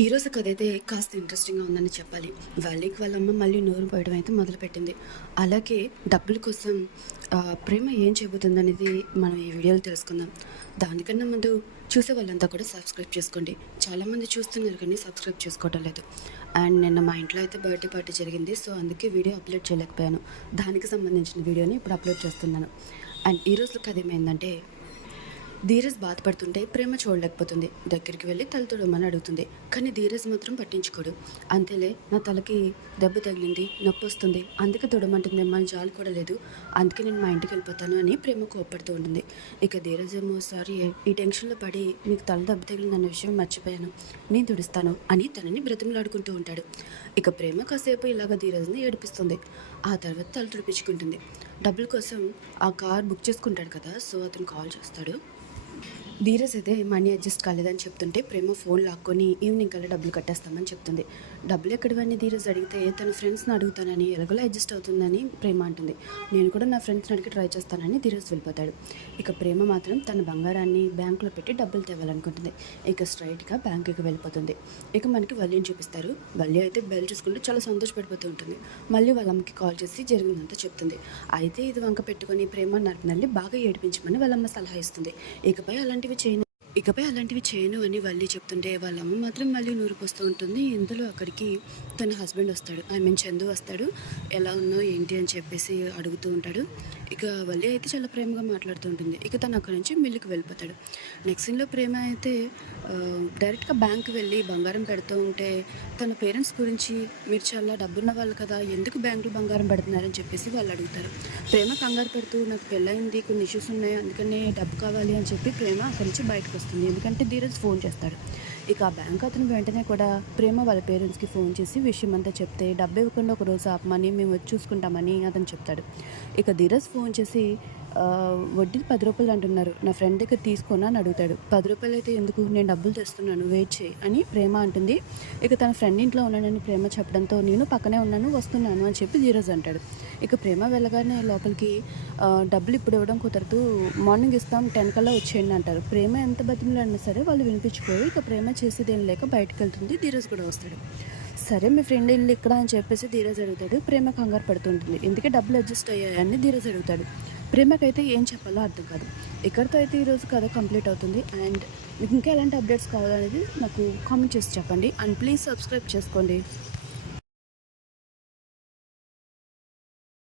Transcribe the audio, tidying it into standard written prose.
ఈరోజు కథ అయితే కాస్త ఇంట్రెస్టింగ్గా ఉందని చెప్పాలి. వాళ్ళకి వాళ్ళమ్మ మళ్ళీ నోరు పోయడం అయితే మొదలుపెట్టింది. అలాగే డబ్బుల కోసం ప్రేమ ఏం చెబుతుందనేది మనం ఈ వీడియోలో తెలుసుకుందాం. దానికన్నా ముందు చూసే వాళ్ళంతా కూడా సబ్స్క్రైబ్ చేసుకోండి. చాలామంది చూస్తున్నారు కానీ సబ్స్క్రైబ్ చేసుకోవటం లేదు. అండ్ నిన్న మా ఇంట్లో అయితే బర్త్డే పార్టీ జరిగింది. సో అందుకే వీడియో అప్లోడ్ చేయలేకపోయాను. దానికి సంబంధించిన వీడియోని ఇప్పుడు అప్లోడ్ చేస్తున్నాను. అండ్ ఈరోజు కథ ఏమైందంటే, ధీరజ్ బాధపడుతుంటే ప్రేమ చూడలేకపోతుంది. దగ్గరికి వెళ్ళి తల తుడమని అడుగుతుంది. కానీ ధీరజ్ మాత్రం పట్టించుకోడు. అంతేలే, నా తలకి దెబ్బ తగిలింది, నొప్పి వస్తుంది, అందుకే తుడమంటుంది, మన జాలి కూడా లేదు, అందుకే నేను మా ఇంటికి వెళ్ళిపోతాను అని ప్రేమ కోప్పడుతూ ఉంటుంది. ఇక ధీరజ్ ఏమో, సారీ, ఈ టెన్షన్లో పడి మీకు తల దెబ్బ తగిలిందన్న విషయం మర్చిపోయాను, నేను తుడుస్తాను అని తనని బ్రతిమలాడుకుంటూ ఉంటాడు. ఇక ప్రేమ కాసేపు ఇలాగ ధీరజ్ని ఏడిపిస్తుంది. ఆ తర్వాత తల తుడిపించుకుంటుంది. డబ్బుల కోసం ఆ కార్ బుక్ చేసుకుంటాడు కదా, సో అతను కాల్ చేస్తాడు. ధీరజ్ అయితే మనీ అడ్జస్ట్ కాలేదని చెప్తుంటే ప్రేమ ఫోన్ లాక్కొని ఈవినింగ్ కల్లా డబ్బులు కట్టేస్తామని చెప్తుంది. డబ్బులు ఎక్కడివన్నీ ధీరజ్ అడిగితే తన ఫ్రెండ్స్ని అడుగుతానని, ఎలాగోలా అడ్జస్ట్ అవుతుందని ప్రేమ అంటుంది. నేను కూడా నా ఫ్రెండ్స్ని అడిగి ట్రై చేస్తానని ధీరజ్ వెళ్ళిపోతాడు. ఇక ప్రేమ మాత్రం తన బంగారాన్ని బ్యాంకులో పెట్టి డబ్బులు తేవాలనుకుంటుంది. ఇక స్ట్రైట్గా బ్యాంకుకి వెళ్ళిపోతుంది. ఇక మనకి వల్లిని చూపిస్తారు. వల్లి అయితే బెల్ చూసుకుంటూ చాలా సంతోషపడిపోతూ ఉంటుంది. మళ్ళీ వాళ్ళ అమ్మకి కాల్ చేసి జరిగిందంతా చెప్తుంది. అయితే ఇది వంక పెట్టుకొని ప్రేమ నన్ను బాగా ఏడిపించమని వాళ్ళమ్మ సలహా ఇస్తుంది. ఇకపై అలాంటివి చేయను అని వల్లి చెప్తుంటే వాళ్ళ అమ్మ మాత్రం మళ్ళీ నూరిపోస్తూ ఉంటుంది. ఇందులో అక్కడికి తన హస్బెండ్ వస్తాడు, చందు వస్తాడు. ఎలా ఉన్నావు ఏంటి అని చెప్పేసి అడుగుతూ ఉంటాడు. ఇక వల్లి అయితే చాలా ప్రేమగా మాట్లాడుతూ ఉంటుంది. ఇక తను అక్కడి నుంచి మిల్లుకి వెళ్ళిపోతాడు. నెక్స్ట్ సీన్లో ప్రేమ అయితే డైరెక్ట్గా బ్యాంకు వెళ్ళి బంగారం పెడుతూ ఉంటే తన పేరెంట్స్ గురించి, మీరు చాలా డబ్బున్న వాళ్ళు కదా, ఎందుకు బ్యాంకులో బంగారం పెడుతున్నారని చెప్పేసి వాళ్ళు అడుగుతారు. ప్రేమ కంగారు పెడుతూ, నాకు పెళ్ళయింది, కొన్ని ఇష్యూస్ ఉన్నాయి, అందుకనే డబ్బు కావాలి అని చెప్పి ప్రేమ అక్కడి నుంచి బయటకు వస్తుంది. ఎందుకంటే ధీరజ్ ఫోన్ చేస్తాడు. ఇక ఆ బ్యాంక్ అతను వెంటనే కూడా ప్రేమ వాళ్ళ పేరెంట్స్కి ఫోన్ చేసి విషయం అంతా చెప్తే, డబ్బు ఇవ్వకుండా ఒకరోజు ఆపమని, మేము వచ్చి చూసుకుంటామని అతను చెప్తాడు. ఇక ధీరజ్ ఫోన్ చేసి వడ్డీ 10 రూపాయలు అంటున్నారు, నా ఫ్రెండ్ దగ్గర తీసుకోనా అని అడుగుతాడు. 10 రూపాయలు అయితే ఎందుకు, నేను డబ్బులు తెస్తున్నాను, వెయిట్ చేయి అని ప్రేమ అంటుంది. ఇక తన ఫ్రెండ్ ఇంట్లో ఉన్నానని ప్రేమ చెప్పడంతో, నేను పక్కనే ఉన్నాను, వస్తున్నాను అని చెప్పి ధీరజ్ అంటాడు. ఇక ప్రేమ వెళ్ళగానే లోపలికి, డబ్బులు ఇప్పుడు ఇవ్వడం కుదరదు, మార్నింగ్ ఇస్తాం, 10 కల్లా వచ్చేయండి అంటారు. ప్రేమ ఎంత బతిమలాడినా సరే వాళ్ళు వినిపించుకోరు. ఇక ప్రేమ చేసేది ఏం లేక బయటకు వెళ్తుంది. ధీరజ్ కూడా వస్తాడు. సరే, మీ ఫ్రెండ్ ఇల్లు ఇక్కడ అని చెప్పేసి ధీరజ్ అడుగుతాడు. ప్రేమ కంగారు పడుతుంటుంది. ఎందుకే డబ్బులు అడ్జస్ట్ అయ్యాయని ధీరజ్ అడుగుతాడు. ప్రేమకైతే ఏం చెప్పాలో అర్థం కాదు. ఇక్కడితో అయితే ఈరోజు కథ కంప్లీట్ అవుతుంది. అండ్ మీకు ఇంకా ఎలాంటి అప్డేట్స్ కావాలనేది నాకు కామెంట్ చేసి చెప్పండి. అండ్ ప్లీజ్ సబ్స్క్రైబ్ చేసుకోండి.